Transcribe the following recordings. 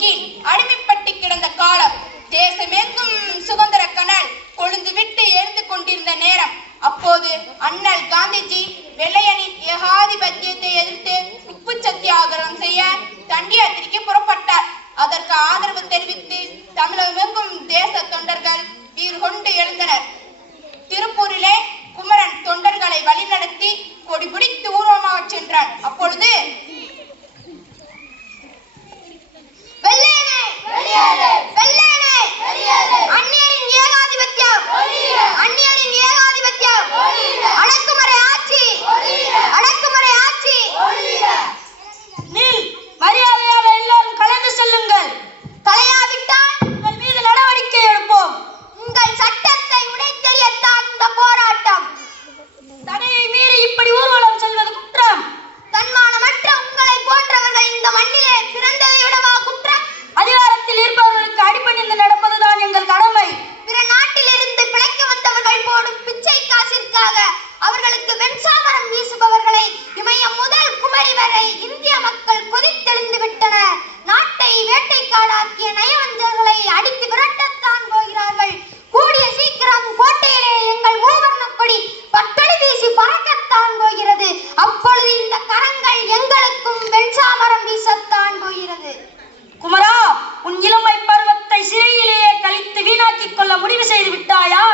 கீழ் அடிமைப்பட்டு கிடந்த காலம். தேசமெங்கும் சுதந்திர கனல் கொழுந்து விட்டு எரிந்து கொண்டிருந்த நேரம். அப்போது அண்ணல் காந்திஜி வெள்ளையனின் ஏகாதிபத்தியத்தை எதிர்த்து உப்பு சத்தியாகிரகம் செய்ய தண்டி யாத்திரைக்கு புறப்பட்டார். அதற்கு ஆதரவு தெரிவித்து தமிழகமெங்கும் தேச தொண்டர்கள் வீறு கொண்டு எழுந்தனர். திருப்பூரிலே குமரன் தொண்டர்களை வழிநடத்தி கொடி பிடித்து ஊர்வலமாக சென்றார். அப்பொழுது அந்நியரின் ஏகாதிபத்தியம், அந்நியரின் ஏகாதிபத்தியம், அடக்குமுறை ஆட்சி, அடக்குமுறை ஆட்சி. நீல் மரியாதையாக எல்லாரும் கலந்து செல்லுங்கள். கலையாவிட்டால் உங்கள் மீது நடவடிக்கை எடுப்போம். உங்கள் சட்டத்தை உடைத்தெறியத்தான் இந்த போராட்டம். தடையை மீறி இப்படி ஊர்வலம் செல்வது குற்றம். தன்மானமற்ற உங்களை போன்றவர்கள் இந்த மண்ணிலே பிறந்ததை விடவா குற்றம்? அதிகாரத்தில் இருப்பவர்களுக்கு அடிபணிந்து நடப்பதுதான் எங்கள் கடமை. பிற நாட்டிலிருந்து பிழைக்க வந்தவர்கள் போடும் பிச்சை காசிற்காக அவர்களுக்கு வெண்சாமரம் வீசுபவர்களை இமயம் முதல் குமரி வரை இந்திய மக்கள் கொதித்தெழுந்து விட்டனர். நாட்டை வேட்டைக்காடாக்கிய நயவஞ்சர்களை அடித்து விரட்டத்தான் போகிறார்கள். கூடிய சீக்கிரம் கோட்டையிலே எங்கள் மூவர்ண கொடி பட்டொளி வீசி பறக்கத்தான் போகிறது. அப்பொழுது இந்த கரங்கள் எங்களுக்கும் வெண்சாமரம் வீசத்தான் போகிறது. குமரா, உன் இளமை பருவத்தை சிறையிலேயே கழித்து வீணாக்கிக் கொள்ள முடிவு செய்து விட்டாயா?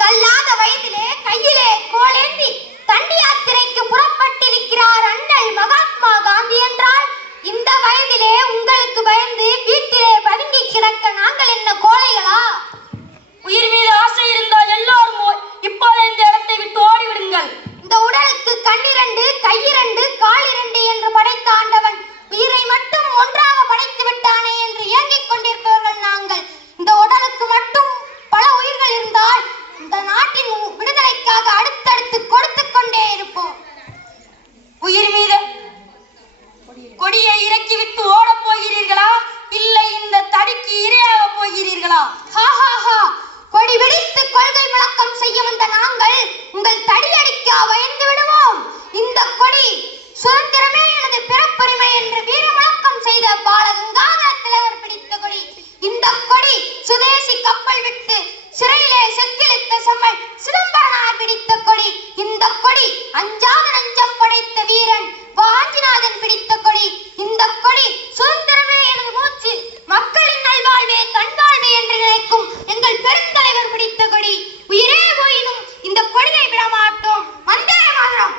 கல்லாத வயதிலே கையிலே கோலேந்தி தண்டி யாத்திரைக்கு புறப்பட்டிருக்கிறார் அண்ணல் மகாத்மா காந்தி என்றால், இந்த வயதிலே உங்களுக்கு பயந்து வீட்டிலே பதுங்கி கிடக்க நாங்கள் என்ன கோழைகளா? உயிர் மீது ஆசை இருந்தால் எல்லோரும் இப்போது இந்த இடத்தை விட்டு ஓடிவிடுங்கள். இந்த உடலுக்கு கண்ணிரண்டு, கையிரண்டு, காலிரண்டு என்று படைத்த ஆண்டவன் உயிரை மட்டும் ஒன்றாக படைத்து விட்டானே என்று ஏங்கிக் கொண்டிருப்பவர்கள் நாங்கள். இந்த உடலுக்கு மட்டும் பல உயிர்கள் இருந்தால் இந்த நாட்டின் விடுதலைக்காக அடுத்தடுத்து கொடுத்து கொண்டே இருப்போம். உயிர் மீது கொடியை இறக்கிவிட்டு ஓடப் போகிறீர்களா, இல்லை இந்த தடிக்கு இரையாக போகிறீர்களா? கொடி வெடித்து கொள்கை விளக்கம் செய்ய வந்த நாங்கள் உங்கள் தடியடிக்க பயந்து விடுவோம். இந்த கொடி சுதந்திரமே எனது பிறப்புரிமை என்று வீர முழக்கம் செய்த பாலகங்காதர திலகர் பிடித்த கொடி. இந்த கொடி சுதேசி கப்பல் விட்டு சிறையிலே செக்கிழுத்த செம்மல் சிதம்பரனார் பிடித்த கொடி. இந்த கொடி அஞ்சாத நெஞ்சம் படைத்த வீரன் வாஞ்சிநாதன் பிடித்த கொடி. இந்த கொடி சுதந்திரமே எனது மூச்சு, மக்களின் நல்வாழ்வே கண்வாழ்வே என்று நினைக்கும் எங்கள் பெருந்தலைவர் பிடித்த கொடி. உயிரே போயினும் இந்த கொடியை விடமாட்டோம். வந்தே மாதரம்.